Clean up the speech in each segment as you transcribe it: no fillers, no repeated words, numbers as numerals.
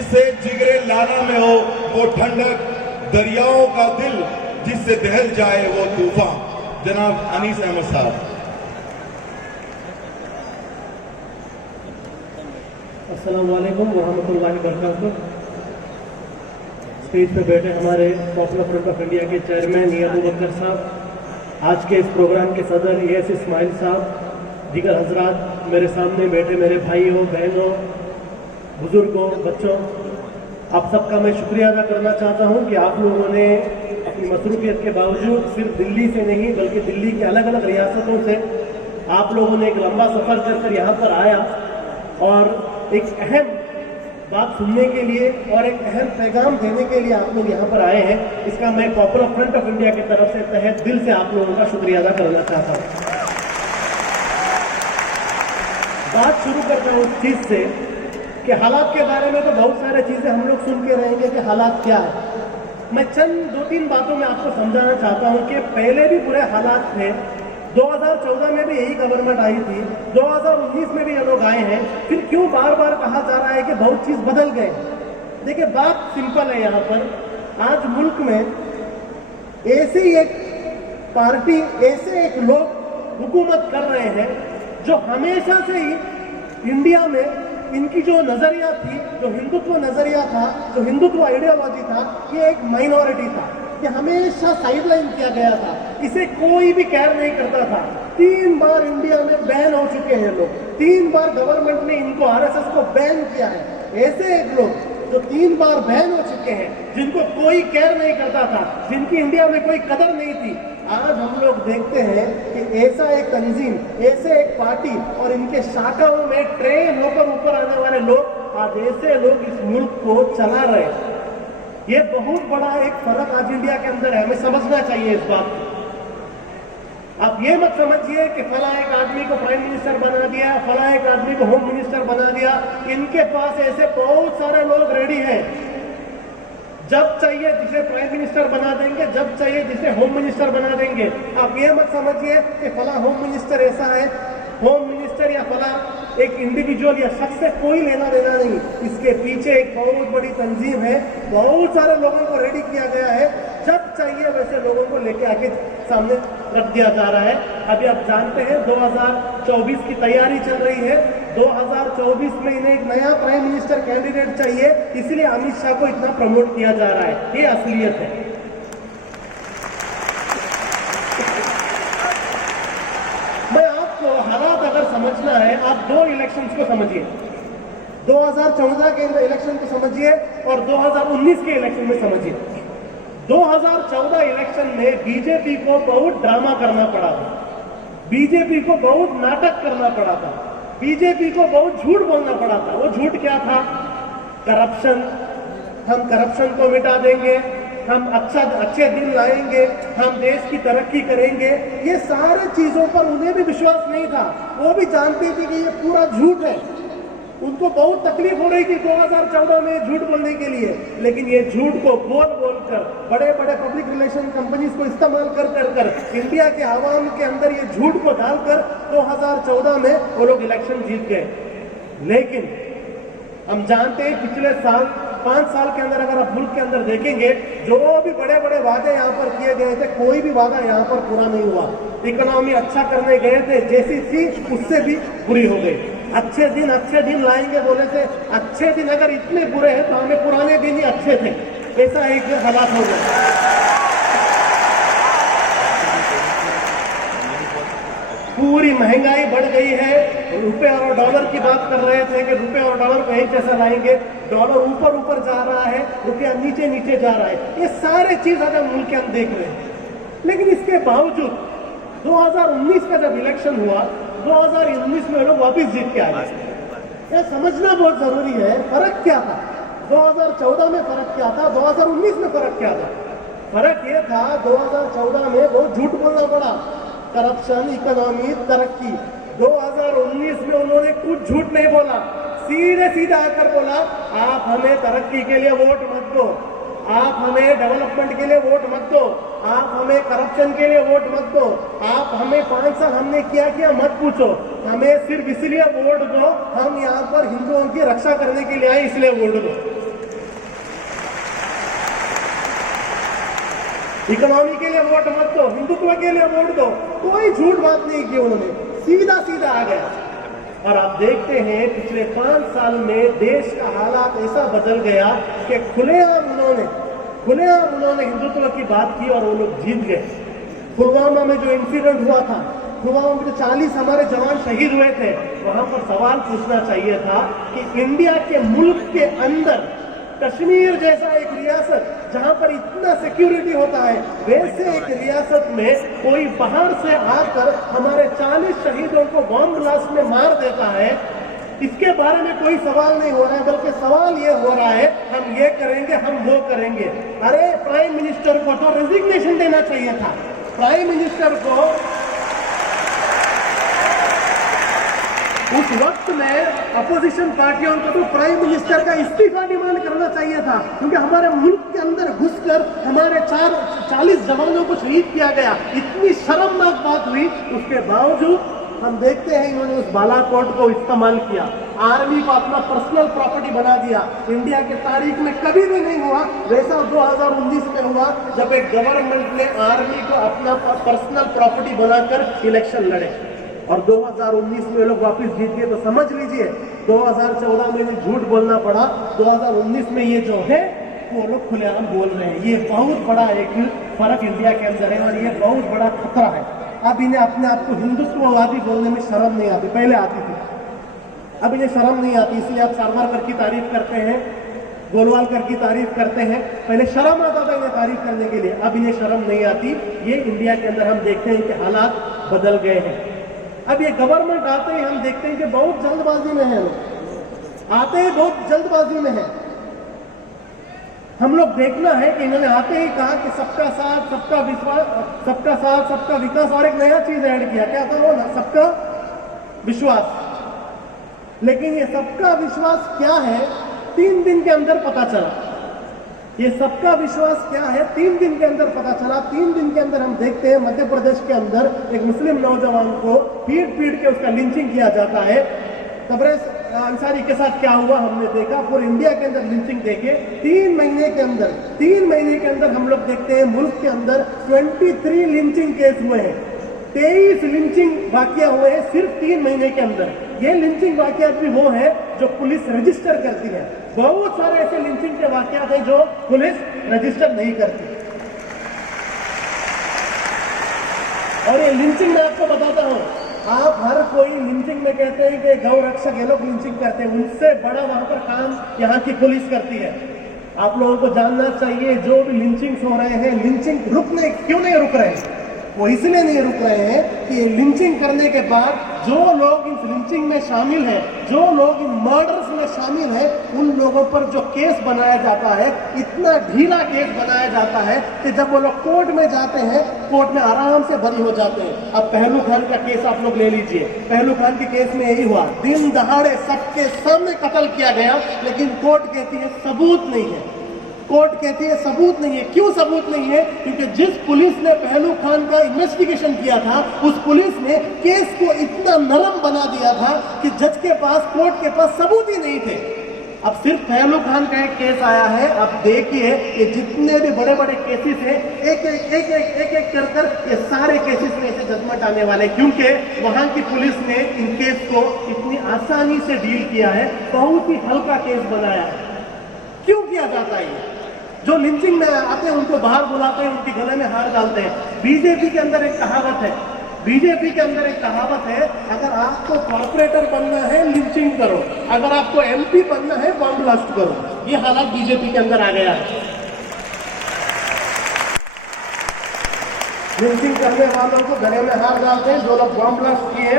जिससे जिगरे लाना में हो वो ठंडक, दरियाओं का दिल जिससे दहल जाए वो तूफान। जनाब अनीस अहमद साहब। अस्सलाम वालेकुम वरहमतुल्लाहि वबरकातुहू। स्टेज पे बैठे हमारे पॉपुलर फ्रंट ऑफ इंडिया के चेयरमैन अबू बकर साहब, आज के इस प्रोग्राम के सदर एएस इस्माइल साहब, दीगर हजरात, मेरे सामने बैठे मेरे भाइयों बहनों, बुजुर्गों, बच्चों, आप सबका मैं शुक्रिया अदा करना चाहता हूं कि आप लोगों ने अपनी मसरूफियत के बावजूद सिर्फ दिल्ली से नहीं बल्कि दिल्ली के अलग अलग रियासतों से आप लोगों ने एक लंबा सफ़र कर यहाँ पर आया और एक अहम बात सुनने के लिए और एक अहम पैगाम देने के लिए आप लोग यहाँ पर आए हैं। इसका मैं पॉपुलर फ्रंट ऑफ इंडिया की तरफ से तहे दिल से आप लोगों का शुक्रिया अदा करना चाहता हूँ। बात शुरू करता हूँ उस चीज़ से कि हालात के बारे में तो बहुत सारे चीज़ें हम लोग सुन के रहेंगे कि हालात क्या है। मैं चंद 2-3 बातों में आपको समझाना चाहता हूँ कि पहले भी बुरे हालात थे। 2014 में भी यही गवर्नमेंट आई थी, 2019 में भी ये लोग आए हैं, फिर क्यों बार बार कहा जा रहा है कि बहुत चीज़ बदल गए। देखिए बात सिंपल है, यहाँ पर आज मुल्क में ऐसी एक पार्टी, ऐसे एक लोग हुकूमत कर रहे हैं जो हमेशा से ही इंडिया में इनकी जो नजरिया थी, जो हिंदुत्व नजरिया था, जो हिंदुत्व आइडियोलॉजी था, ये एक माइनॉरिटी था, ये हमेशा साइडलाइन किया गया था, इसे कोई भी केयर नहीं करता था। 3 बार इंडिया में बैन हो चुके हैं लोग, 3 बार गवर्नमेंट ने इनको आरएसएस को बैन किया है। ऐसे एक लोग जो 3 बार बैन हो चुके हैं, जिनको कोई केयर नहीं करता था, जिनकी इंडिया में कोई कदर नहीं थी, आज हम लोग देखते हैं कि ऐसा एक तंजीम, ऐसे एक पार्टी और इनके शाखाओं में ट्रेन होकर ऊपर आने वाले लोग, आज ऐसे लोग इस मुल्क को चला रहे हैं। ये बहुत बड़ा एक फर्क आज इंडिया के अंदर है, हमें समझना चाहिए इस बात को। आप ये मत समझिए कि फला एक आदमी को प्राइम मिनिस्टर बना दिया, फला एक आदमी को होम मिनिस्टर बना दिया। इनके पास ऐसे बहुत सारे लोग रेडी हैं, जब चाहिए जिसे प्राइम मिनिस्टर बना देंगे, जब चाहिए जिसे होम मिनिस्टर बना देंगे। आप ये मत समझिए कि फला होम मिनिस्टर ऐसा है, होम मिनिस्टर या फला एक इंडिविजुअल या शख्स से कोई लेना देना नहीं। इसके पीछे एक बहुत बड़ी तंजीम है, बहुत सारे लोगों को रेडी किया गया है, जब चाहिए वैसे लोगों को लेके आके सामने रख दिया जा रहा है। अभी आप जानते हैं 2024 की तैयारी चल रही है, 2024 में इन्हें एक नया प्राइम मिनिस्टर कैंडिडेट चाहिए, इसलिए अमित शाह को इतना प्रमोट किया जा रहा है। ये असलियत है। मैं आपको हालात अगर समझना है, आप 2 इलेक्शंस को समझिए, 2014 के इलेक्शन को समझिए और 2019 के इलेक्शन में समझिए। 2014 इलेक्शन में बीजेपी को बहुत ड्रामा करना पड़ा था, बीजेपी को बहुत नाटक करना पड़ा था, बीजेपी को बहुत झूठ बोलना पड़ा था। वो झूठ क्या था? करप्शन, हम करप्शन को मिटा देंगे, हम अच्छे दिन लाएंगे, हम देश की तरक्की करेंगे। ये सारे चीजों पर उन्हें भी विश्वास नहीं था, वो भी जानते थे कि ये पूरा झूठ है। उनको बहुत तकलीफ हो रही थी 2014 में झूठ बोलने के लिए, लेकिन ये झूठ को बोल कर बड़े बड़े पब्लिक रिलेशन कंपनीज को इस्तेमाल कर इंडिया के आवाम के अंदर ये झूठ को डालकर 2014 में वो लोग इलेक्शन जीत गए। लेकिन हम जानते हैं पिछले साल 5 साल के अंदर अगर आप मुल्क के अंदर देखेंगे, जो भी बड़े बड़े वादे यहाँ पर किए गए थे, कोई भी वादा यहाँ पर पूरा नहीं हुआ। इकोनॉमी अच्छा करने गए थे, जैसी थी उससे भी बुरी हो गई। अच्छे दिन लाएंगे बोले थे, अच्छे दिन अगर इतने बुरे हैं तो हमें पुराने दिन ही अच्छे थे, ऐसा एक हालात हो गया। पूरी महंगाई बढ़ गई है। रुपए और डॉलर की बात कर रहे थे कि रुपए और डॉलर को एक जैसा लाएंगे, डॉलर ऊपर जा रहा है, रुपया नीचे जा रहा है। ये सारे चीज अगर मुल्क के हम देख रहे हैं, लेकिन इसके बावजूद 2019 का जब इलेक्शन हुआ, 2019 में लोग वापिस जीत के आ गए। यह समझना बहुत जरूरी है, फर्क क्या था 2014 में, फर्क क्या था 2019 में, फर्क क्या था? फर्क ये था 2014 में बहुत झूठ बोलना पड़ा, करप्शन, इकोनॉमी, तरक्की। 2019 में उन्होंने कुछ झूठ नहीं बोला, सीधा आकर बोला, आप हमें तरक्की के लिए वोट मत दो, आप हमें डेवलपमेंट के लिए वोट मत दो, आप हमें करप्शन के लिए वोट मत दो, आप हमें 5 साल हमने किया मत पूछो, हमें सिर्फ इसलिए वोट दो, हम यहाँ पर हिंदुओं की रक्षा करने के लिए आए इसलिए वोट दो। इकोनॉमी के लिए वोट मत दो, हिंदुत्व के लिए वोट दो, कोई झूठ बात नहीं की उन्होंने, सीधा सीधा आ गया। और आप देखते हैं पिछले 5 साल में देश का हालात ऐसा बदल गया कि खुलेआम उन्होंने हिंदुत्व की बात की और वो लोग जीत गए। पुलवामा में जो इंसिडेंट हुआ था, पुलवामा में जो 40 हमारे जवान शहीद हुए थे, वहां पर सवाल पूछना चाहिए था कि इंडिया के मुल्क के अंदर कश्मीर जैसा एक रियासत जहां पर इतना सिक्योरिटी होता है, वैसे एक रियासत में कोई बाहर से आकर हमारे 40 शहीदों को बॉम्ब ब्लास्ट में मार देता है, इसके बारे में कोई सवाल नहीं हो रहा है, बल्कि सवाल ये हो रहा है हम ये करेंगे, हम वो करेंगे। अरे प्राइम मिनिस्टर को तो रेजिग्नेशन देना चाहिए था। प्राइम मिनिस्टर को उस वक्त में अपोजिशन पार्टियों को तो प्राइम मिनिस्टर का इस्तीफा डिमांड करना चाहिए था, क्योंकि हमारे मुल्क के अंदर घुसकर हमारे 40 जवानों को शहीद किया गया। इतनी शर्मनाक बात हुई, उसके बावजूद हम देखते हैं इन्होंने उस बालाकोट को इस्तेमाल किया, आर्मी को अपना पर्सनल प्रॉपर्टी बना दिया। इंडिया के तारीख में कभी भी नहीं हुआ वैसा 2019 में हुआ, जब एक गवर्नमेंट ने आर्मी को अपना पर्सनल प्रॉपर्टी बनाकर इलेक्शन लड़े और 2019 में लोग वापस जीत गए। तो समझ लीजिए 2014 में झूठ बोलना पड़ा, 2019 में ये जो है वो लोग खुलेआम बोल रहे हैं। ये बहुत बड़ा एक फर्क इंडिया के अंदर है और ये बहुत बड़ा खतरा है। अब इन्हें अपने आप को हिंदुत्ववादी बोलने में शर्म नहीं आती, पहले आती थी, अब इन्हें शर्म नहीं आती, इसलिए आप सावरकर की तारीफ करते हैं, गोलवालकर की तारीफ करते हैं। पहले शर्म आता था इन्हें तारीफ करने के लिए, अब इन्हें शर्म नहीं आती। ये इंडिया के अंदर हम देखते हैं कि हालात बदल गए हैं। अब ये गवर्नमेंट आते ही हम देखते हैं कि बहुत जल्दबाजी में है, लोग आते ही बहुत जल्दबाजी में है। हम लोग देखना है कि इन्होंने आते ही कहा कि सबका साथ, सबका विश्वास, सबका साथ, सबका विकास, और एक नया चीज ऐड किया, क्या था वो, सबका विश्वास। लेकिन ये सबका विश्वास क्या है 3 दिन के अंदर पता चला। ये सबका विश्वास क्या है 3 दिन के अंदर पता चला। 3 दिन के अंदर हम देखते हैं मध्य प्रदेश के अंदर एक मुस्लिम नौजवान को पीट के उसका लिंचिंग किया जाता है। तबरेज अंसारी के साथ क्या हुआ हमने देखा, पूरे इंडिया के अंदर लिंचिंग देखे। 3 महीने के अंदर हम लोग देखते हैं मुल्क के अंदर 23 लिंचिंग केस हुए हैं, 23 लिंचिंग वाकया हुए हैं सिर्फ 3 महीने के अंदर। ये लिंचिंग वाकयात भी वो है जो पुलिस रजिस्टर करती है। बहुत सारे ऐसे लिंचिंग के वाकयात हैं जो पुलिस रजिस्टर नहीं करती। और ये लिंचिंग मैं आपको बताता हूं, आप हर कोई लिंचिंग में कहते हैं कि गौ रक्षक ये लोग लिंचिंग करते हैं, उनसे बड़ा वहां पर काम यहाँ की पुलिस करती है। आप लोगों को जानना चाहिए जो भी लिंचिंग हो रहे हैं, लिंचिंग क्यों नहीं रुक रहे हैं? वो इसलिए नहीं रुक रहे हैं कि ये लिंचिंग करने के बाद जो लोग इस लिंचिंग में शामिल हैं, जो लोग इन मर्डर्स में शामिल हैं, उन लोगों पर जो केस बनाया जाता है, इतना ढीला केस बनाया जाता है कि जब वो लोग कोर्ट में जाते हैं, कोर्ट में आराम से बरी हो जाते हैं। अब पहलू खान का केस आप लोग ले लीजिए, पहलू खान के केस में यही हुआ, दिन दहाड़े सबके सामने कत्ल किया गया, लेकिन कोर्ट कहती है सबूत नहीं है। कोर्ट कहती है सबूत नहीं है। क्यों सबूत नहीं है? क्योंकि जिस पुलिस ने पहलू खान का इन्वेस्टिगेशन किया था, उस पुलिस ने केस को इतना नरम बना दिया था कि जज के पास, कोर्ट के पास सबूत ही नहीं थे। अब सिर्फ पहलू खान का एक केस आया है। अब देखिए ये जितने भी बड़े बड़े केसेस हैं, एक कर ये सारे केसेस में ऐसे जजमेंट आने वाले, क्योंकि वहां की पुलिस ने इन केस को इतनी आसानी से डील किया है, बहुत ही हल्का केस बनाया है। क्यों किया जाता है? जो लिंचिंग में आते हैं उनको बाहर बुलाते हैं, उनके गले में हार डालते हैं। बीजेपी के अंदर एक कहावत है, अगर आपको कॉर्पोरेटर बनना है लिंचिंग करो, अगर आपको एमपी बनना है बॉम्ब ब्लास्ट करो। ये हालत बीजेपी के अंदर आ गया है। लिंचिंग करने वालों को गले में हार डालते हैं, जो लोग बॉम्ब ब्लास्ट किए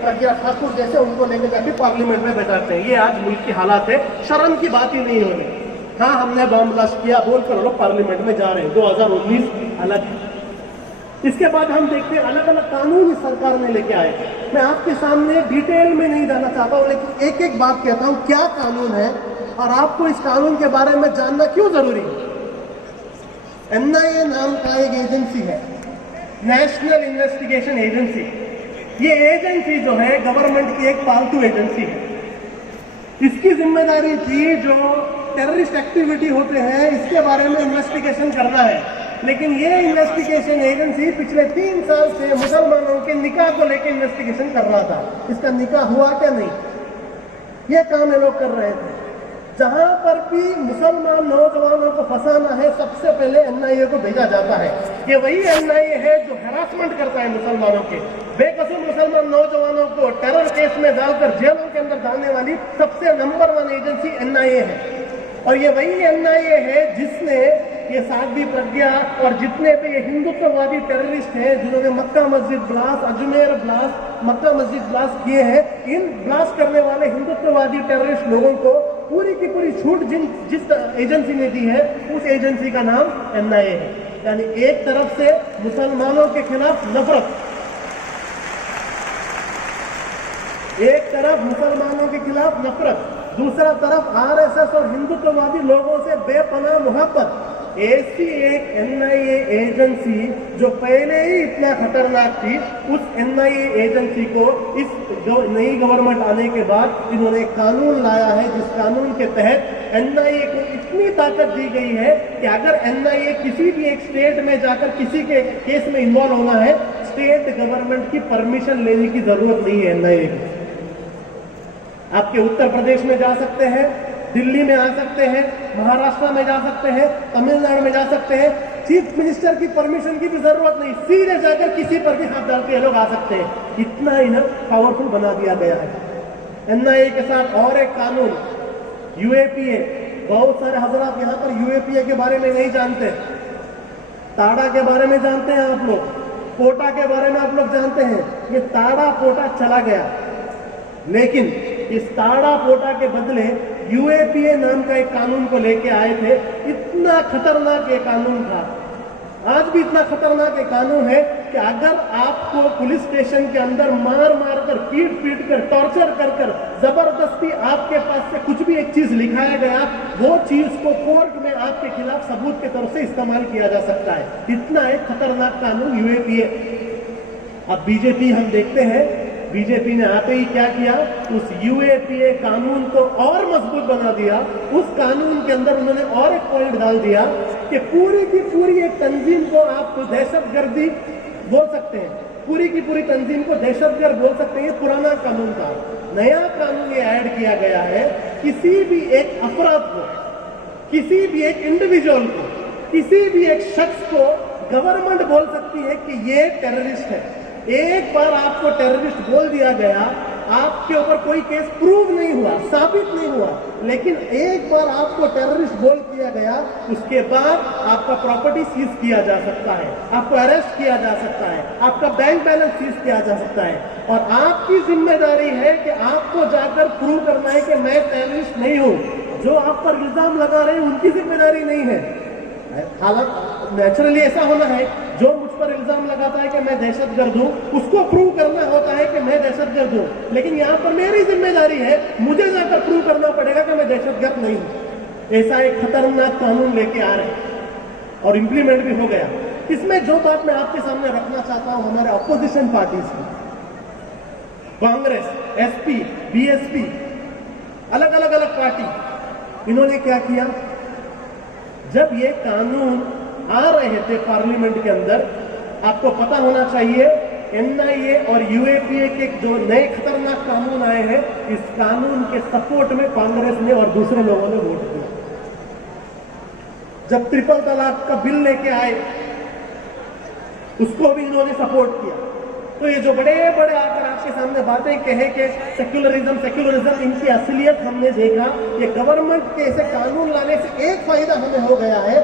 प्रज्ञा ठाकुर जैसे, उनको लेकर जाके पार्लियामेंट में बैठाते हैं। ये आज मुल्क की हालात है, शर्म की बात ही नहीं हो रही। हाँ, हमने बॉम्ब ब्लास्ट किया बोलकर लोग पार्लियामेंट में जा रहे हैं। 2019 अलग है। इसके बाद हम देखते हैं अलग अलग कानून इस सरकार ने लेके आए। मैं आपके सामने डिटेल में नहीं जाना चाहता हूँ, लेकिन एक एक बात कहता हूँ क्या कानून है और आपको इस कानून के बारे में जानना क्यों जरूरी है। NIA नाम का एक एजेंसी है, नेशनल इन्वेस्टिगेशन एजेंसी। ये एजेंसी जो है गवर्नमेंट की एक पालतू एजेंसी है। इसकी जिम्मेदारी थी जो टेररिस्ट एक्टिविटी होते हैं इसके बारे में इन्वेस्टिगेशन करना है। लेकिन ये इन्वेस्टिगेशन एजेंसी पिछले 3 साल से मुसलमानों के निकाह को लेकर इन्वेस्टिगेशन कर रहा था। इसका निकाह हुआ क्या नहीं, ये काम ये लोग कर रहे थे। जहां पर भी मुसलमान नौजवानों को फंसाना है, सबसे पहले एनआईए को भेजा जाता है। ये वही एनआईए है जो हैरासमेंट करता है मुसलमानों के। बेकसूर मुसलमान नौजवानों को टेरर केस में डालकर जेलों के अंदर डालने वाली सबसे नंबर 1 एजेंसी एनआईए है। और ये वही एनआईए है जिसने ये साध्वी प्रज्ञा और जितने भी ये हिंदुत्ववादी टेररिस्ट हैं जिन्होंने मक्का मस्जिद ब्लास्ट, अजमेर ब्लास्ट, मक्का मस्जिद ब्लास्ट किए हैं, इन ब्लास्ट करने वाले हिंदुत्ववादी टेररिस्ट लोगों को पूरी की पूरी छूट जिस एजेंसी ने दी है, उस एजेंसी का नाम एनआईए है। यानी एक तरफ से मुसलमानों के खिलाफ नफरत, एक तरफ मुसलमानों के खिलाफ नफरत, दूसरा तरफ आरएसएस और हिंदुत्ववादी लोगों से बेपनाह मोहब्बत। ऐसी एक एनआईए एजेंसी जो पहले ही इतना खतरनाक थी, उस एनआईए एजेंसी को इस नई गवर्नमेंट आने के बाद इन्होंने एक कानून लाया है, जिस कानून के तहत एनआईए को इतनी ताकत दी गई है कि अगर एनआईए किसी भी एक स्टेट में जाकर किसी के केस में इन्वॉल्व होना है, स्टेट गवर्नमेंट की परमिशन लेने की जरूरत नहीं है एनआईए को। आपके उत्तर प्रदेश में जा सकते हैं, दिल्ली में आ सकते हैं, महाराष्ट्र में जा सकते हैं, तमिलनाडु में जा सकते हैं, चीफ मिनिस्टर की परमिशन की भी जरूरत नहीं, सीधे जाकर किसी पर भी हाथ डाल के लोग आ सकते हैं। इतना इन्हें पावरफुल बना दिया गया है। एनआईए के साथ और एक कानून यूएपीए, बहुत सारे हजरात यहाँ पर यूएपीए के बारे में नहीं जानते। ताड़ा के बारे में जानते हैं आप लोग, पोटा के बारे में आप लोग जानते हैं। ये ताड़ा पोटा चला गया, लेकिन इस ताड़ा पोटा के बदले यूएपीए नाम का एक कानून को लेके आए थे। इतना खतरनाक ये कानून था, आज भी इतना खतरनाक ये कानून है कि अगर आपको पुलिस स्टेशन के अंदर मार मार कर, पीट कर, टॉर्चर कर जबरदस्ती आपके पास से कुछ भी एक चीज लिखाया गया, वो चीज को कोर्ट में आपके खिलाफ सबूत के तौर से इस्तेमाल किया जा सकता है। इतना एक खतरनाक कानून यूएपीए। अब बीजेपी हम देखते हैं, बीजेपी ने आते ही क्या किया, उस यूएपीए कानून को और मजबूत बना दिया। उस कानून के अंदर उन्होंने और एक पॉइंट डाल दिया कि पूरी की पूरी एक तंजीम को आप दहशतगर्दी बोल सकते हैं, पूरी की पूरी तंजीम को दहशतगर्द बोल सकते हैं। ये पुराना कानून था, नया कानून ये ऐड किया गया है। किसी भी एक अफराद को, किसी भी एक इंडिविजुअल को, किसी भी एक शख्स को गवर्नमेंट बोल सकती है कि ये टेररिस्ट है। एक बार आपको टेररिस्ट बोल दिया गया, आपके ऊपर कोई केस प्रूव नहीं हुआ, साबित नहीं हुआ, लेकिन एक बार आपको टेररिस्ट बोल दिया गया, उसके बाद आपका प्रॉपर्टी सीज किया जा सकता है, आपको अरेस्ट किया जा सकता है, आपका बैंक बैलेंस सीज किया जा सकता है। और आपकी जिम्मेदारी है कि आपको जाकर प्रूव करना है कि मैं टेररिस्ट नहीं हूं। जो आप पर इल्जाम लगा रहे हैं उनकी जिम्मेदारी नहीं है। हालांकि नेचुरली ऐसा होना है, जो मुझ पर इल्जाम लगाता है कि मैं दहशतगर्द हूं, उसको प्रूव करना होता है कि मैं दहशतगर्द हूं। लेकिन यहां पर मेरी जिम्मेदारी है, मुझे जाकर प्रूव करना पड़ेगा कि मैं दहशतगर्द नहीं हूं। ऐसा एक खतरनाक कानून लेके आ रहे हैं और इंप्लीमेंट भी हो गया। इसमें जो बात मैं आपके सामने रखना चाहता हूं, हमारे अपोजिशन पार्टीज की, कांग्रेस, एसपी, बीएसपी, अलग अलग पार्टी, इन्होंने क्या किया, जब ये कानून आ रहे थे पार्लियामेंट के अंदर, आपको पता होना चाहिए एनआईए और यूएपीए के जो नए खतरनाक कानून आए हैं, इस कानून के सपोर्ट में कांग्रेस ने और दूसरे लोगों ने वोट दिया। जब ट्रिपल तलाक का बिल लेके आए, उसको भी इन्होंने सपोर्ट किया। तो ये जो बड़े बड़े आकर आपके सामने बातें कहे कि सेक्युलरिज्म, इनकी असलियत हमने देखा। ये गवर्नमेंट के ऐसे कानून लाने से एक फायदा हमें हो गया है,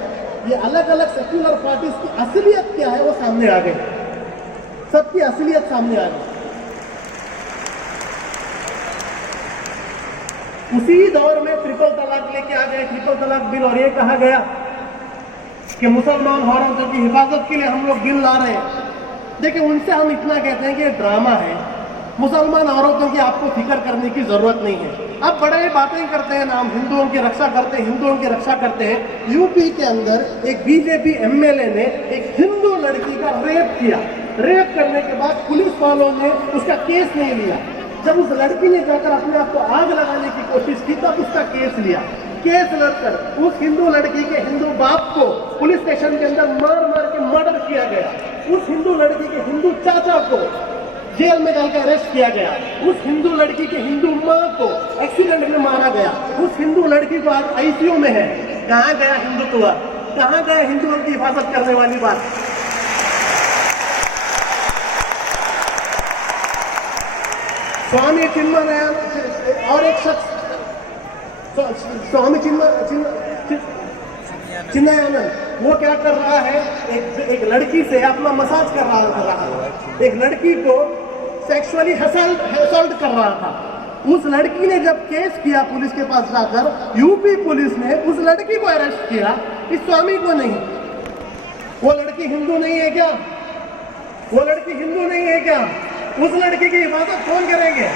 ये अलग अलग सेक्युलर पार्टीज की असलियत क्या है वो सामने आ गई, सबकी असलियत सामने आ गई। उसी दौर में ट्रिपल तलाक लेके आ गए, ट्रिपल तलाक बिल, और ये कहा गया कि मुसलमान औरतों की हिफाजत के लिए हम लोग बिल ला रहे हैं। देखिए, उनसे हम इतना कहते हैं कि ये ड्रामा है, मुसलमान औरतों की आपको फिक्र करने की जरूरत नहीं है। अब बड़े बातें करते हैं, नाम हिंदुओं की रक्षा करते हैं, हिंदुओं की रक्षा करते हैं। यूपी के अंदर एक बीजेपी एमएलए ने एक हिंदू लड़की का रेप किया। रेप करने के बाद पुलिस वालों ने उसका केस नहीं लिया। जब उस लड़की ने जाकर अपने आप को आग लगाने की कोशिश की, तब उसका केस लिया। केस लड़कर उस हिंदू लड़की के हिंदू बाप को पुलिस स्टेशन के अंदर मार मार के मर्डर किया गया, उस हिंदू लड़की के हिंदू चाचा को जेल में डालकर अरेस्ट किया गया, उस हिंदू लड़की के हिंदू माँ को एक्सीडेंट में मारा गया, उस हिंदू लड़की को आज आईसीयू में है। कहाँ गया हिंदुत्व, कहाँ गया हिंदुओं की हिफाजत करने वाली बात। स्वामी चिन्मयानंद और एक शख्स स्वामी चिन्मयानंद वो क्या कर रहा है, एक लड़की से अपना मसाज कर रहा है, एक लड़की को सेक्सुअली असॉल्ट कर रहा था। उस लड़की ने जब केस किया पुलिस के पास जाकर, यूपी पुलिस ने उस लड़की को अरेस्ट किया, इस स्वामी को नहीं। वो लड़की हिंदू नहीं है क्या? वो लड़की हिंदू नहीं है क्या? उस लड़की की हिफाजत कौन करेंगे?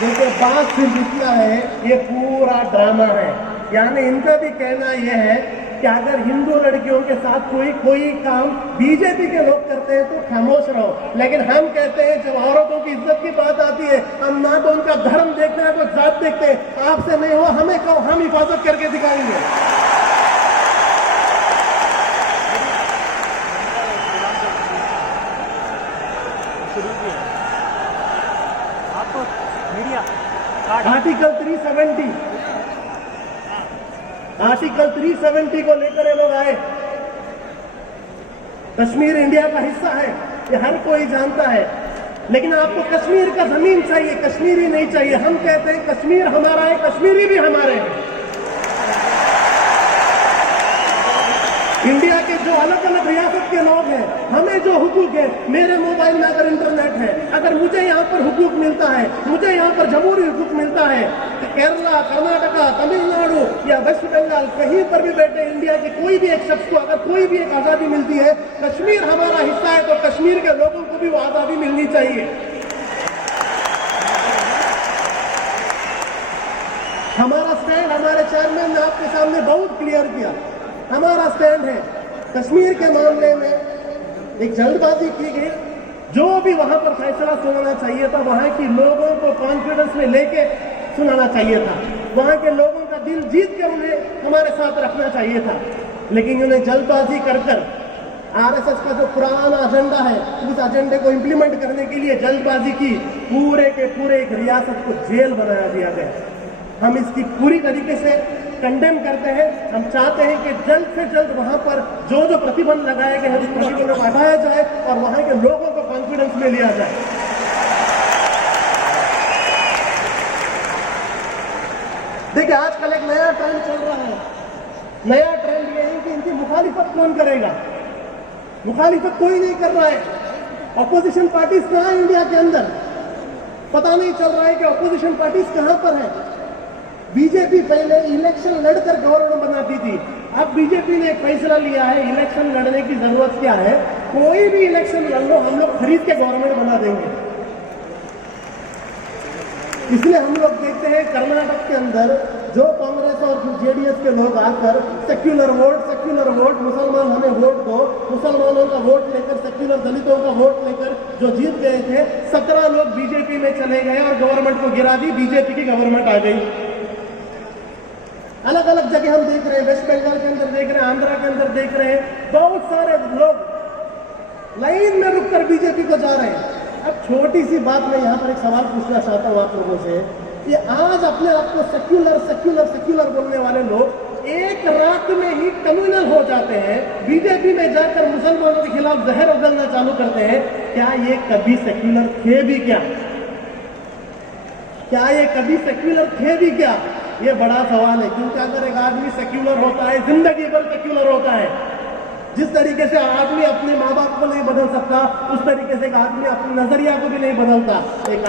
देखिए बात सिर्फ इतना है, ये पूरा ड्रामा है। यानी इनका भी कहना यह है कि अगर हिंदू लड़कियों के साथ कोई काम बीजेपी के लोग करते हैं तो खामोश रहो, लेकिन हम कहते हैं जब औरतों की इज्जत की बात आती है, हम ना तो उनका धर्म देखते हैं तो जात देखते हैं। आपसे नहीं हो, हमें कहो, हम हिफाजत करके दिखाएंगे। आर्टिकल 370 को लेकर ये लोग आए। कश्मीर इंडिया का हिस्सा है, ये हर कोई जानता है, लेकिन आपको कश्मीर का जमीन चाहिए, कश्मीरी नहीं चाहिए। हम कहते हैं कश्मीर हमारा है, कश्मीरी भी हमारे हैं। इंडिया के जो अलग अलग रियासत के लोग हैं, हमें जो हुकूक है, मेरे मोबाइल में अगर इंटरनेट है, अगर मुझे यहाँ पर हुकूक मिलता है, मुझे यहाँ पर जमहूरी हुकूक मिलता है, तो केरला, कर्नाटका, तमिलनाडु या वेस्ट बंगाल कहीं पर भी बैठे इंडिया के कोई भी एक शख्स को अगर कोई भी एक आजादी मिलती है, कश्मीर हमारा हिस्सा है, तो कश्मीर के लोगों को भी वो आजादी मिलनी चाहिए। हमारा स्टैंड हमारे चेयरमैन ने आपके सामने बहुत क्लियर किया। हमारा स्टैंड है कश्मीर के मामले में एक जल्दबाजी की गई। जो भी वहां पर फैसला सुनाना चाहिए था, वहां के लोगों को कॉन्फिडेंस में लेके सुनाना चाहिए था, वहां के लोगों का दिल जीत कर उन्हें हमारे साथ रखना चाहिए था। लेकिन उन्हें जल्दबाजी कर आरएसएस का जो पुराना एजेंडा है, उस एजेंडे को इंप्लीमेंट करने के लिए जल्दबाजी की, पूरे के पूरे एक रियासत को जेल बनाया दिया गया। हम इसकी पूरी तरीके से कंडेम करते हैं। हम चाहते हैं कि जल्द से जल्द वहां पर जो जो प्रतिबंध लगाए गए हैं उस प्रतिबंध को हटाया जाए और वहां के लोगों को कॉन्फिडेंस में लिया जाए। देखिए आजकल एक नया ट्रेंड चल रहा है। नया ट्रेंड ये है कि इनकी मुखालिफत कौन करेगा? मुखालिफत कोई नहीं कर रहा है। अपोजिशन पार्टीज कहाँ है इंडिया के अंदर? पता नहीं चल रहा है कि अपोजिशन पार्टीज कहां पर है। बीजेपी पहले इलेक्शन लड़कर गवर्नमेंट बनाती थी, अब बीजेपी ने एक फैसला लिया है, इलेक्शन लड़ने की जरूरत क्या है, कोई भी इलेक्शन लड़ लो, हम लोग खरीद के गवर्नमेंट बना देंगे। इसलिए हम लोग देखते हैं कर्नाटक के अंदर जो कांग्रेस और जेडीएस के लोग आकर सेक्युलर वोट, मुसलमान हमें वोट दो, मुसलमानों का वोट लेकर, सेक्युलर दलितों का वोट लेकर जो जीत गए थे, 17 लोग बीजेपी में चले गए और गवर्नमेंट को गिरा दी, बीजेपी की गवर्नमेंट आ गई। अलग अलग जगह हम देख रहे हैं, वेस्ट बंगाल के अंदर देख रहे हैं, आंध्रा के अंदर देख रहे हैं, बहुत सारे लोग लाइन में रुककर बीजेपी को जा रहे हैं। अब छोटी सी बात मैं यहाँ पर एक सवाल पूछना चाहता हूँ आप लोगों से, कि आज अपने आप को सेक्युलर बोलने वाले लोग एक रात में ही कम्युनल हो जाते हैं, बीजेपी में जाकर मुसलमानों के खिलाफ जहर उगलना चालू करते हैं। क्या ये कभी सेक्युलर थे भी क्या? क्या ये कभी सेक्युलर थे भी क्या? ये बड़ा सवाल है, क्योंकि अगर एक आदमी सेक्युलर होता है, जिंदगी भर सेक्युलर होता है, जिस तरीके से आदमी अपने माँ बाप को नहीं बदल सकता, उस तरीके से एक आदमी अपने नजरिया को भी नहीं बदलता। एक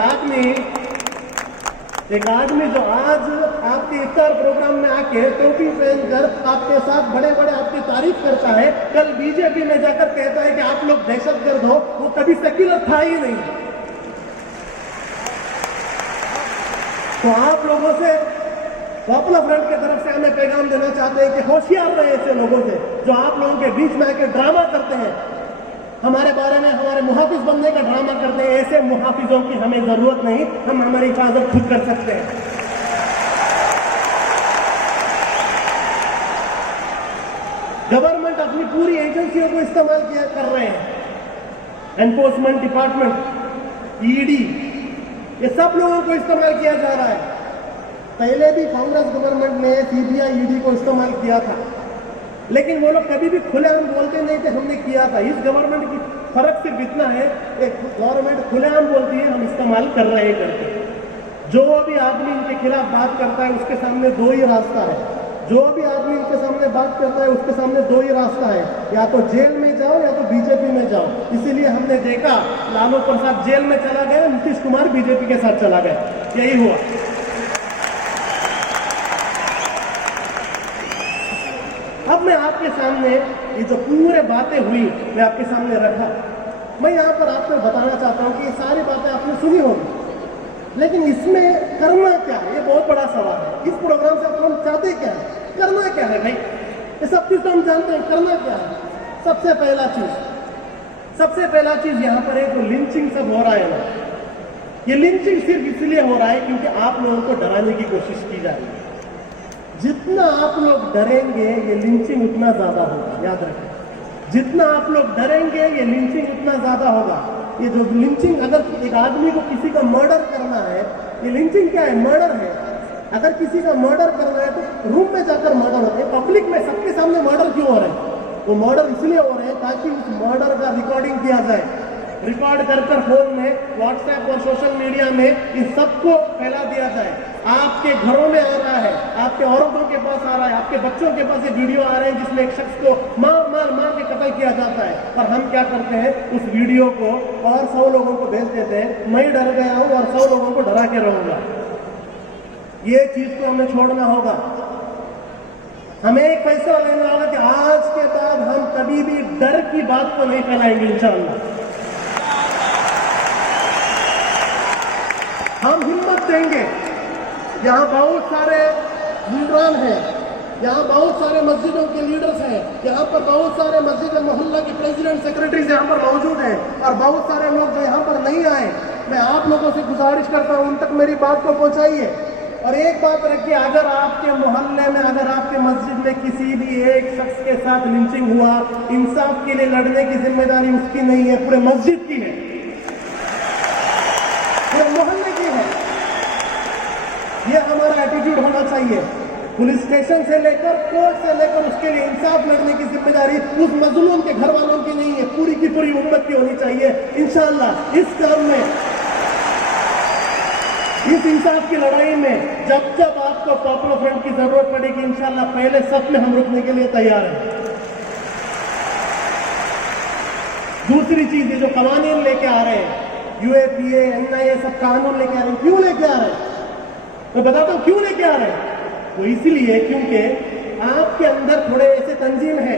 आदमी जो आज आपके इफ्तार प्रोग्राम में आके टोपी पहनकर आपके साथ बड़े बड़े आपकी तारीफ करता है, कल बीजेपी में जाकर कहता है कि आप लोग दहशतगर्द हो, वो कभी सेक्युलर था ही नहीं। तो आप लोगों से, पॉपुलर फ्रंट की तरफ से हमें पैगाम देना चाहते हैं कि होशियार रहे ऐसे लोगों से जो आप लोगों के बीच में आके ड्रामा करते हैं, हमारे बारे में हमारे मुहाफिज बनने का ड्रामा करते हैं। ऐसे मुहाफिजों की हमें जरूरत नहीं, हम हमारी हिफाजत खुद कर सकते हैं। पूरी एजेंसियों को इस्तेमाल किया कर रहे हैं, एनफोर्समेंट डिपार्टमेंट, ईडी, ये सब लोगों को इस्तेमाल किया जा रहा है। पहले भी कांग्रेस गवर्नमेंट ने सीबीआई, ईडी को इस्तेमाल किया था, लेकिन वो लोग कभी भी खुलेआम बोलते नहीं थे हमने किया था। इस गवर्नमेंट की फर्क सिर्फ इतना है, एक गवर्नमेंट खुलेआम बोलती है हम इस्तेमाल कर रहे हैं करके। जो भी आदमी इनके खिलाफ बात करता है उसके सामने दो ही रास्ता है, जो भी आदमी इनके सामने बात करता है उसके सामने दो ही रास्ता है, या तो जेल में जाओ या तो बीजेपी में जाओ। इसीलिए हमने देखा लालू प्रसाद जेल में चला गया, नीतीश कुमार बीजेपी के साथ चला गया, यही हुआ। अब मैं आपके सामने ये जो पूरे बातें हुई मैं आपके सामने रखा, मैं यहाँ पर आपको बताना चाहता हूँ कि ये सारी बातें आपने सुनी होगी, लेकिन इसमें करना क्या है, ये बहुत बड़ा सवाल है। इस प्रोग्राम से हम चाहते क्या है, करना क्या है भाई, ये सब चीज तो हम जानते हैं, करना क्या है। सबसे पहला चीज यहाँ पर है, जो लिंचिंग सब हो रहा है ना, ये लिंचिंग सिर्फ इसलिए हो रहा है क्योंकि आप लोगों को डराने की कोशिश की जा रही है। जितना आप लोग डरेंगे ये लिंचिंग उतना ज्यादा होगा, याद रखें। जितना आप लोग डरेंगे ये लिंचिंग उतना ज्यादा होगा। ये जो लिंचिंग, अगर एक आदमी को किसी का मर्डर करना है, ये लिंचिंग क्या है, मर्डर है। अगर किसी का मर्डर करना है तो रूम में जाकर मर्डर होते हैं, पब्लिक में सबके सामने मर्डर क्यों हो रहे हैं? वो मर्डर इसलिए हो रहे हैं ताकि उस मर्डर का रिकॉर्डिंग किया जाए, रिकॉर्ड कर फोन में, व्हाट्सएप और सोशल मीडिया में इन सबको फैला दिया जाए। आपके घरों में आ रहा है, आपके औरतों के पास आ रहा है, आपके बच्चों के पास ये वीडियो आ रहे हैं जिसमें एक शख्स को मार के कत्ल किया जाता है। और हम क्या करते हैं, उस वीडियो को और 100 लोगों को भेज देते हैं, मैं डर गया हूं और 100 लोगों को डरा के रहूंगा। ये चीज को हमें छोड़ना होगा। हमें एक फैसला लेना होगा कि आज के बाद हम कभी भी डर की बात को नहीं फैलाएंगे इंशाअल्लाह। हम हिम्मत देंगे। यहाँ बहुत सारे लीडरान हैं, यहाँ बहुत सारे मस्जिदों के लीडर्स हैं, यहाँ पर बहुत सारे मस्जिद मोहल्ला के प्रेसिडेंट सेक्रेटरीज यहाँ पर मौजूद हैं, और बहुत सारे लोग जो यहाँ पर नहीं आए, मैं आप लोगों से गुजारिश करता हूँ उन तक मेरी बात को पहुँचाइए। और एक बात रखिए, अगर आपके मोहल्ले में, अगर आपके मस्जिद में किसी भी एक शख्स के साथ लिंचिंग हुआ, इंसाफ के लिए लड़ने की जिम्मेदारी उसकी नहीं है, पूरे मस्जिद की है, पूरे मोहल्ले की है। ये हमारा एटीट्यूड होना चाहिए। पुलिस स्टेशन से लेकर कोर्ट से लेकर उसके लिए इंसाफ लड़ने की जिम्मेदारी उस मजलूम के घर वालों की नहीं है, पूरी की पूरी उम्मत की होनी चाहिए। इंशाअल्लाह इस काम में, इस इंसाफ की लड़ाई में जब जब आपको पॉपुलर फ्रंट की जरूरत पड़ेगी, इंशाअल्लाह पहले सब में हम रुकने के लिए तैयार हैं। दूसरी चीज, ये जो कानून लेके आ रहे हैं, यूएपीए, एनआईए, सब कानून लेके आ रहे हैं, क्यों लेके आ रहे हैं? मैं बताता हूं क्यों लेके आ रहे हैं। वो इसलिए क्योंकि आपके अंदर थोड़े ऐसे तंजीम है,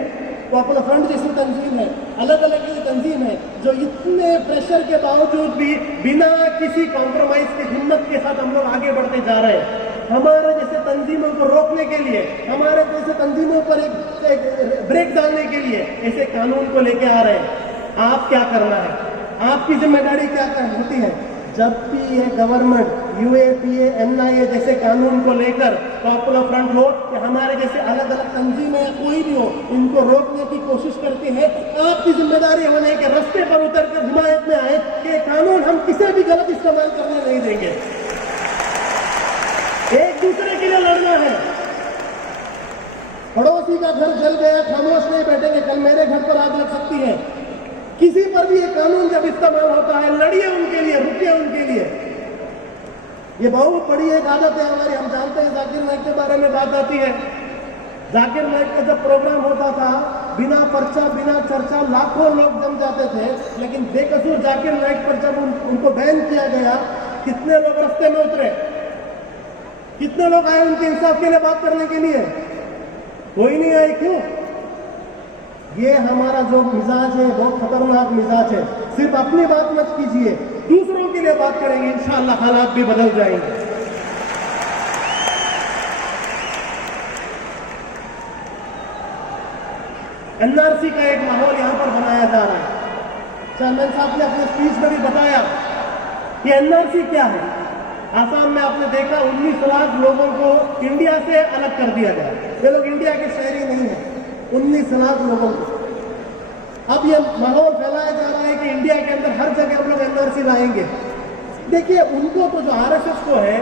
पॉपुलर फ्रंट जैसी तंजीम है, अलग अलग ये तंजीम है, जो इतने प्रेशर के बावजूद भी बिना किसी कॉम्प्रोमाइज के हिम्मत के साथ हम लोग आगे बढ़ते जा रहे हैं। हमारे जैसे तंजीमों को रोकने के लिए, हमारे जैसे तंजीमों पर एक ब्रेक डालने के लिए ऐसे कानून को लेके आ रहे हैं। आप क्या करना है, आपकी जिम्मेदारी क्या होती है? जब भी ये गवर्नमेंट यूएपीए, एनआईए जैसे कानून को लेकर पॉपुलर फ्रंट हो या हमारे जैसे अलग अलग तंजीमें या कोई भी हो, इनको रोकने की कोशिश करती है, आपकी जिम्मेदारी होने के रास्ते पर उतरकर हिमायत में आए कि कानून हम किसी भी गलत इस्तेमाल करने नहीं देंगे। एक दूसरे के लिए लड़ना है। पड़ोसी का घर जल गया, खामोश नहीं बैठेंगे, कल मेरे घर पर आग लग सकती है। किसी पर भी ये कानून जब इस्तेमाल होता है, लड़िए उनके लिए, रुकिए उनके लिए। ये बहुत बड़ी एक आदत है हमारी। हम जानते हैं जाकिर नाइक के बारे में बात आती है। जाकिर नाइक का जब प्रोग्राम होता था, बिना पर्चा बिना चर्चा लाखों लोग जम जाते थे, लेकिन बेकसूर जाकिर नाइक पर जब उनको बैन किया गया, कितने लोग रास्ते में उतरे, कितने लोग आए उनके इंसाफ के लिए बात करने के लिए? कोई नहीं आए। क्यों? ये हमारा जो मिजाज है बहुत खतरनाक मिजाज है। सिर्फ अपनी बात मत कीजिए, दूसरों के लिए बात करेंगे, इंशाअल्लाह हालात भी बदल जाएंगे। एनआरसी का एक माहौल यहां पर बनाया जा रहा है। चेयरमैन साहब ने अपने स्पीच में भी बताया कि एनआरसी क्या है। आसाम में आपने देखा 19 लाख लोगों को इंडिया से अलग कर दिया गया। ये लोग इंडिया के शहरी नहीं है। 19 लाख लोगों को अब ये माहौल फैलाया जा रहा है कि इंडिया के अंदर हर जगह हम लोग एनआरसी लाएंगे। देखिए, उनको तो जो आरएसएस को है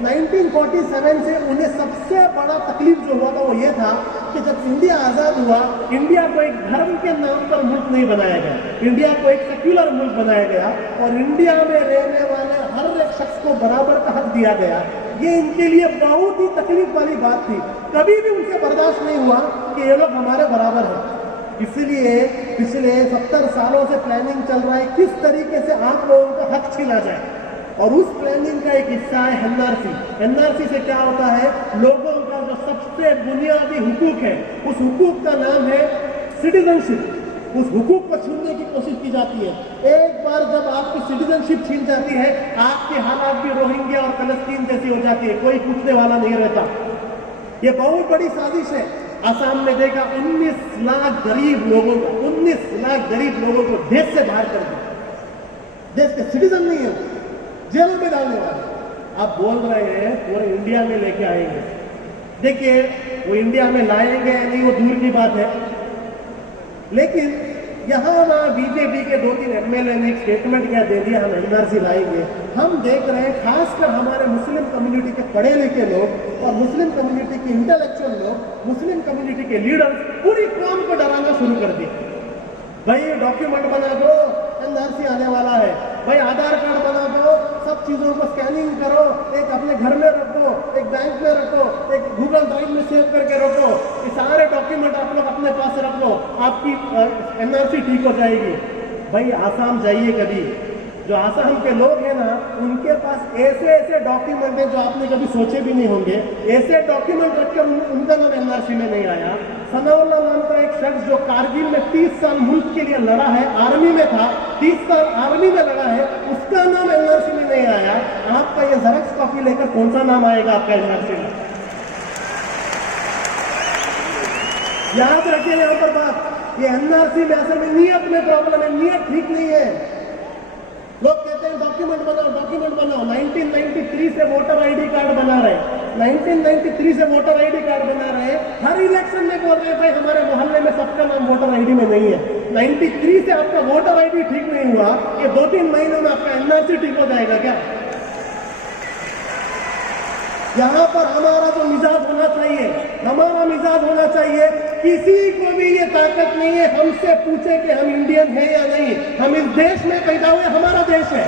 1947 से उन्हें सबसे बड़ा तकलीफ जो हुआ था वो ये था कि जब इंडिया आज़ाद हुआ, इंडिया को एक धर्म के नाम पर मुल्क नहीं बनाया गया, इंडिया को एक सेक्युलर मुल्क बनाया गया और इंडिया में रहने वाले हर एक शख्स को बराबर का हक दिया गया। ये इनके लिए बहुत ही तकलीफ वाली बात थी। कभी भी उनसे बर्दाश्त नहीं हुआ कि ये लोग हमारे बराबर हैं। इसलिए पिछले 70 सालों से प्लानिंग चल रहा है किस तरीके से आप लोगों का हक छीना जाए, और उस प्लानिंग का एक हिस्सा है एनआरसी। एनआरसी से क्या होता है, लोगों का जो सबसे बुनियादी हुकूक है, उस हुकूक का नाम है सिटीजनशिप। उस हुकूक को छीनने की कोशिश की जाती है। एक बार जब आपकी सिटीजनशिप छीन जाती है, आपकी हालात भी रोहिंग्या और फलस्तीन जैसी हो जाती है, कोई पूछने वाला नहीं रहता। ये बहुत बड़ी साजिश है। आसाम में देखा 19 लाख गरीब लोगों को 19 लाख गरीब लोगों को देश से बाहर कर दिया। देश के सिटीजन नहीं है, जेलों में डालने वाले। आप बोल रहे हैं पूरे इंडिया में लेके आएंगे। देखिए, वो इंडिया में लाएंगे या नहीं वो दूर की बात है, लेकिन यहाँ ना बीजेपी के 2-3 एमएलए ने एक स्टेटमेंट क्या दे दिया, हम एनआरसी लाएंगे। हम देख रहे हैं खासकर हमारे मुस्लिम कम्युनिटी के पढ़े लिखे लोग और मुस्लिम कम्युनिटी के इंटेलेक्चुअल लोग, मुस्लिम कम्युनिटी के लीडर्स पूरी कौम को डराना शुरू कर दिया। भाई डॉक्यूमेंट बना दो, एनआरसी आने वाला है। भाई आधार कार्ड बना दो, सब चीजों को स्कैनिंग करो, एक अपने घर में रखो, एक बैंक में रखो, एक गूगल ड्राइव में सेव करके रखो। ये सारे डॉक्यूमेंट आप लोग अपने पास रख लो, आपकी एनआरसी ठीक हो जाएगी। भाई आसाम जाइए कभी, जो आसाम के लोग हैं ना, उनके पास ऐसे ऐसे डॉक्यूमेंट हैं जो आपने कभी सोचे भी नहीं होंगे। ऐसे डॉक्यूमेंट रखकर उनका नाम एनआरसी में नहीं आया। सनाउल्लाह नाम का एक शख्स जो कारगिल में 30 साल मुल्क के लिए लड़ा है, आर्मी में था, 30 साल आर्मी में लड़ा है, उसका नाम एनआरसी में नहीं आया। आपका ये जेरॉक्स कॉपी लेकर कौन सा नाम आएगा आपका एनआरसी में? याद रखिए यहां पर बात, ये एनआरसी में असल में नीयत में प्रॉब्लम है, नीयत ठीक नहीं है। लोग कहते हैं डॉक्यूमेंट बनाओ, डॉक्यूमेंट बनाओ। 1993 से वोटर आईडी कार्ड बना रहे, 1993 से वोटर आईडी कार्ड बना रहे हैं। हर इलेक्शन में बोल रहे हैं भाई हमारे मोहल्ले में सबका नाम वोटर आईडी में नहीं है। 93 से आपका वोटर आईडी ठीक नहीं हुआ, ये 2-3 महीनों में आपका एनआरसी ठीक हो जाएगा क्या? यहाँ पर हमारा जो मिजाज होना चाहिए, हमारा मिजाज होना चाहिए, किसी को भी ये ताकत नहीं है हमसे पूछे कि हम इंडियन हैं या नहीं। हम इस देश में पैदा हुए, हमारा देश है,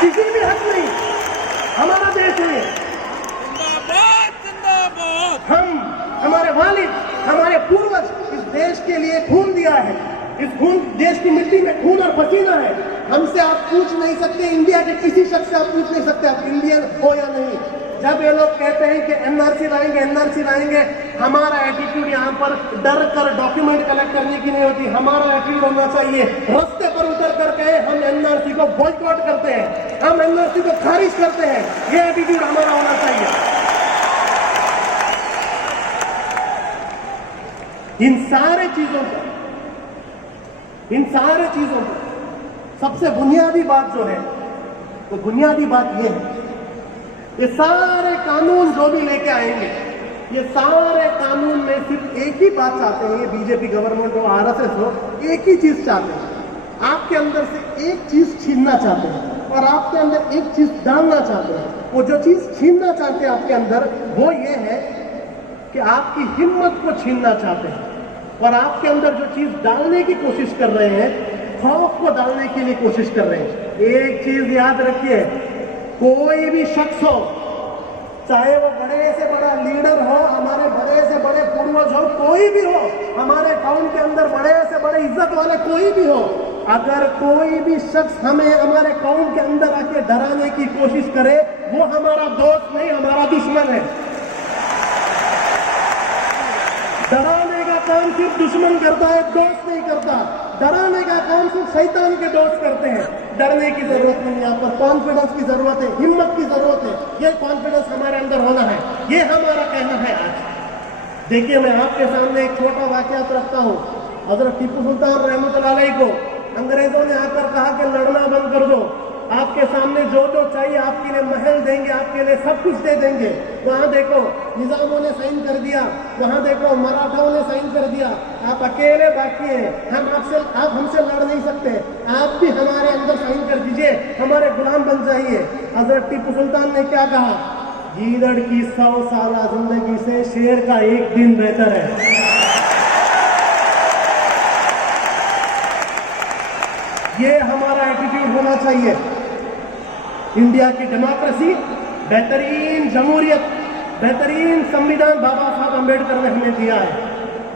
किसी भी हक नहीं, हमारा देश है। हम, हमारे वालिद, हमारे पूर्वज इस देश के लिए खून दिया है। इस खून, देश की मिट्टी में खून और पसीना है। हमसे आप पूछ नहीं सकते, इंडिया के किसी शख्स से आप पूछ नहीं सकते आप इंडियन हो या नहीं। जब ये लोग कहते हैं कि एनआरसी लाएंगे, एनआरसी लाएंगे, हमारा एटीट्यूड यहाँ पर डर कर डॉक्यूमेंट कलेक्ट करने की नहीं होती। हमारा एटीट्यूड होना चाहिए रास्ते पर उतर कर कहे हम एनआरसी को बॉयकॉट करते हैं, हम एनआरसी को खारिज करते हैं। ये एटीट्यूड हमारा होना चाहिए। इन सारे चीजों को सबसे बुनियादी बात जो है, तो बुनियादी बात ये है, ये सारे कानून जो भी लेके आएंगे, ये सारे कानून में सिर्फ एक ही बात चाहते हैं, ये बीजेपी गवर्नमेंट हो, आरएसएस हो, एक ही चीज चाहते हैं। आपके अंदर से एक चीज छीनना चाहते हैं और आपके अंदर एक चीज डालना चाहते हैं। वो जो चीज छीनना चाहते हैं आपके अंदर, वो ये है कि आपकी हिम्मत को छीनना चाहते हैं, और आपके अंदर जो चीज डालने की कोशिश कर रहे हैं, खौफ को डालने के लिए कोशिश कर रहे हैं। एक चीज याद रखिए, कोई भी शख्स हो, चाहे वो बड़े से बड़ा लीडर हो, हमारे बड़े से बड़े पूर्वज हो, कोई भी हो, हमारे टाउन के अंदर बड़े से बड़े इज्जत वाले कोई भी हो, अगर कोई भी शख्स हमें हमारे कौम के अंदर आके डराने की कोशिश करे, वो हमारा दोस्त नहीं, हमारा दुश्मन है। डराने का काम सिर्फ दुश्मन करता है, दोस्त नहीं करता। डराने का काम सिर्फ शैतान के दोस्त करते हैं। डरने की जरूरत नहीं है, यहाँ पर कॉन्फिडेंस की जरूरत है, हिम्मत की जरूरत है। ये कॉन्फिडेंस हमारे अंदर होना है, ये हमारा कहना है आज। देखिए, मैं आपके सामने एक छोटा वाकया रखता हूँ। हजरत टीपू सुल्तान रहमतुल्लाह अलैह को अंग्रेजों ने आकर कहा कि लड़ना बंद कर दो, आपके सामने जो जो चाहिए आपके लिए महल देंगे, आपके लिए सब कुछ दे देंगे। वहां देखो निजामों ने साइन कर दिया, वहां देखो मराठाओं ने साइन कर दिया, आप अकेले बाकी हैं। आप हमसे लड़ नहीं सकते, आप भी हमारे अंदर साइन कर दीजिए, हमारे गुलाम बन जाइए। हजरत टीपू सुल्तान ने क्या कहा, गीदड़ की 100 साल जिंदगी से शेर का एक दिन बेहतर है। ये हमारा एटीट्यूड होना चाहिए। इंडिया की डेमोक्रेसी, बेहतरीन जमहूरियत, बेहतरीन संविधान बाबा साहब अम्बेडकर ने हमें दिया है।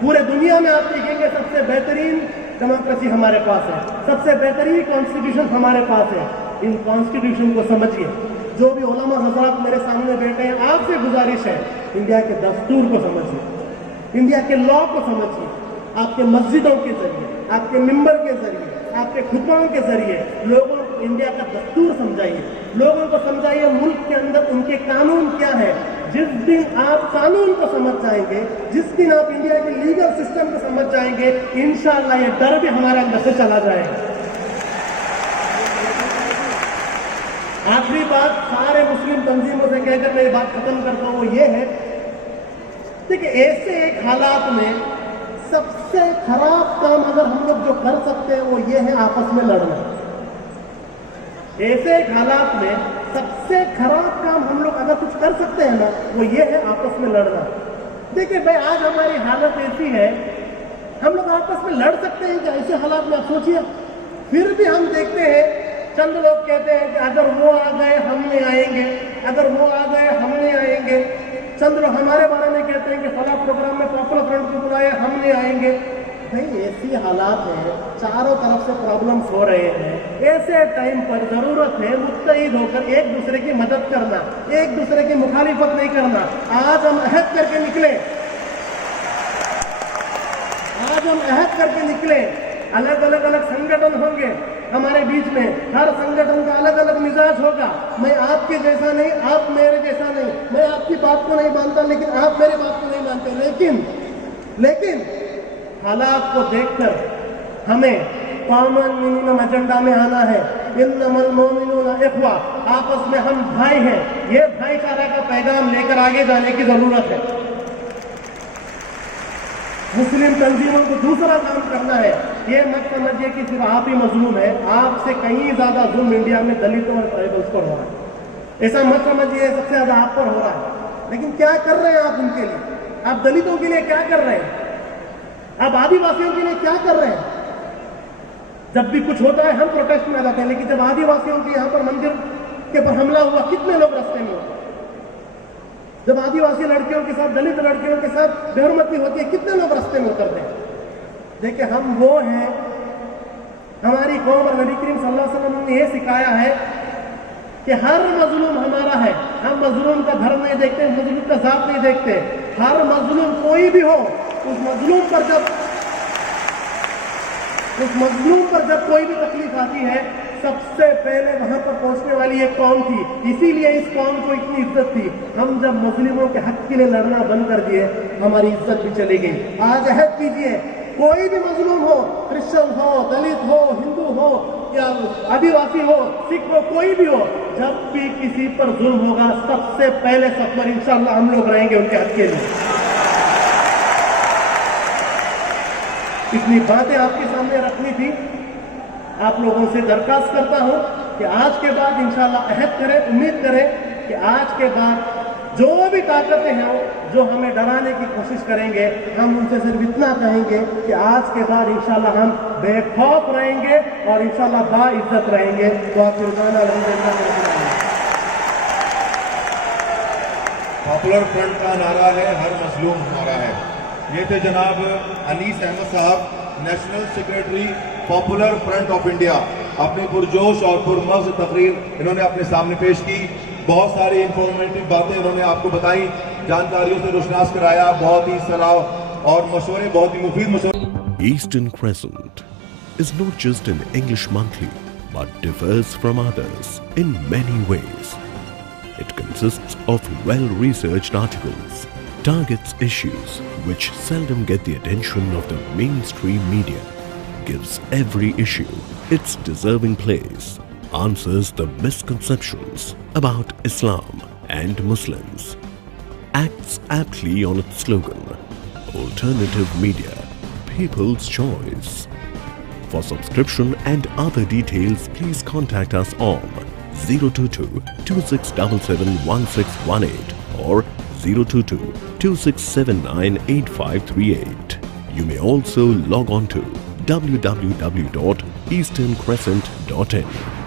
पूरे दुनिया में आप देखेंगे सबसे बेहतरीन डेमोक्रेसी हमारे पास है, सबसे बेहतरीन कॉन्स्टिट्यूशन हमारे पास है। इन कॉन्स्टिट्यूशन को समझिए। जो भी उलमा हज़रात मेरे सामने बैठे हैं, आपसे गुजारिश है, इंडिया के दस्तूर को समझिए, इंडिया के लॉ को समझिए। आपके मस्जिदों के जरिए, आपके मिंबर के जरिए, आपके खुतबाओं के जरिए लोगों को इंडिया का दस्तूर समझाइए, लोगों को समझाइए मुल्क के अंदर उनके कानून क्या है। जिस दिन आप कानून को समझ जाएंगे, जिस दिन आप इंडिया के लीगल सिस्टम को समझ जाएंगे, इंशाअल्लाह ये डर भी हमारे अंदर से चला जाएगा। आखिरी बात सारे मुस्लिम तंजीमों से कहकर मैं ये बात खत्म करता हूँ, वो ये है, देखिए ऐसे एक हालात में सबसे खराब काम अगर हम लोग जो कर सकते हैं वो ये है आपस में लड़ना। ऐसे एक हालात में सबसे खराब काम हम लोग अगर कुछ कर सकते हैं ना, वो ये है आपस में लड़ना। देखिए भाई, आज हमारी हालत ऐसी है, हम लोग आपस में लड़ सकते हैं क्या? ऐसे हालात में आप सोचिए। फिर भी हम देखते हैं चंद लोग कहते हैं कि अगर वो आ गए हम नहीं आएंगे, अगर वो आ गए हम नहीं आएंगे। चंद लोग हमारे बारे में कहते हैं कि फला प्रोग्राम में पॉपुलर फ्रंट को बुलाए, हम नहीं आएंगे। भाई ऐसी हालात है, चारों तरफ से प्रॉब्लम्स हो रहे हैं। ऐसे टाइम पर जरूरत है मुत्तहिद होकर एक दूसरे की मदद करना, एक दूसरे की मुखालिफत नहीं करना। आज हम अहद करके निकले, आज हम अहद करके निकले। अलग अलग संगठन होंगे हमारे बीच में, हर संगठन का अलग अलग मिजाज होगा। मैं आपके जैसा नहीं, आप मेरे जैसा नहीं, मैं आपकी बात को नहीं मानता लेकिन आप मेरी बात को नहीं मानते। लेकिन हालात को देखकर हमें कॉमन मिनिमम एजेंडा में आना है। इन्नमल मोमिनूना इख्वा, आपस में हम भाई हैं। ये भाईचारा का पैगाम लेकर आगे जाने की जरूरत है। मुस्लिम तंजीमों को दूसरा काम करना है। ये मत समझिए कि सिर्फ आप ही मजलूम है, आपसे कहीं ज्यादा जुल्म इंडिया में दलितों और ट्राइबल्स पर हो रहा है। ऐसा मत समझिए सबसे ज्यादा आप पर हो रहा है। लेकिन क्या कर रहे हैं आप उनके लिए? आप दलितों के लिए क्या कर रहे हैं? आप आदिवासियों के लिए क्या कर रहे हैं? जब भी कुछ होता है हम प्रोटेस्ट में आ जाते हैं, लेकिन जब आदिवासियों के यहाँ पर मंदिर के पर हमला हुआ, कितने लोग रास्ते में होते हैं? जब आदिवासी लड़कियों के साथ, दलित लड़कियों के साथ बेहरमती होती है, कितने लोग रास्ते में उतरते हैं? देखिए हम वो हैं, हमारी कौम और नबी करीम सल्लल्लाहु अलैहि वसल्लम ने ये सिखाया है कि हर मजलूम हमारा है। हम मजलूम का धर्म नहीं देखते, मजलूम का जात नहीं देखते। हर मजलूम कोई भी हो, उस मजलूम पर जब कोई भी तकलीफ आती है, सबसे पहले वहां पर पहुंचने वाली एक कौम थी। इसीलिए इस कौम को इतनी इज्जत थी। हम जब मुस्लिमों के हक के लिए लड़ना बंद कर दिए, हमारी इज्जत भी चली गई। आज अहद कीजिए, कोई भी मजलूम हो, क्रिश्चियन हो, दलित हो, हिंदू हो या आदिवासी हो, सिख हो, कोई भी हो, जब भी किसी पर जुल्म होगा, सबसे पहले सब पर इंशाअल्लाह हम लोग रहेंगे उनके हक के लिए। इतनी बातें आपके सामने रखनी थी। आप लोगों से दरखास्त करता हूं कि आज के बाद इंशाअल्लाह अहद करें, उम्मीद करें कि आज के बाद जो भी ताकतें हैं जो हमें डराने की कोशिश करेंगे, हम उनसे सिर्फ इतना कहेंगे कि आज के बाद इंशाअल्लाह हम बेखौफ रहेंगे और इंशाअल्लाह बाइज्जत रहेंगे। तो आप पॉपुलर फ्रंट का नारा है, हर मजलूम हमारा है। ये थे जनाब अनीस अहमद साहब, national secretary popular front of India. अपनी पुरजोश और पुरमज़ तकरीर इन्होंने अपने सामने पेश की। बहुत सारी इंफॉर्मेटिव बातें इन्होंने आपको बताई, जानकारियों से रोशनास कराया, बहुत ही सलाह और मशवरे, बहुत ही मुफीद मशवरे। Eastern Crescent is not just an English monthly but differs from others in many ways. It consists of well-researched articles, targets issues which seldom get the attention of the mainstream media, gives every issue its deserving place, answers the misconceptions about Islam and Muslims, acts aptly on its slogan, Alternative Media, People's Choice. For subscription and other details, please contact us on 022 2677 1618 or 022 2679 8538. You may also log on to www.easterncrescent.in.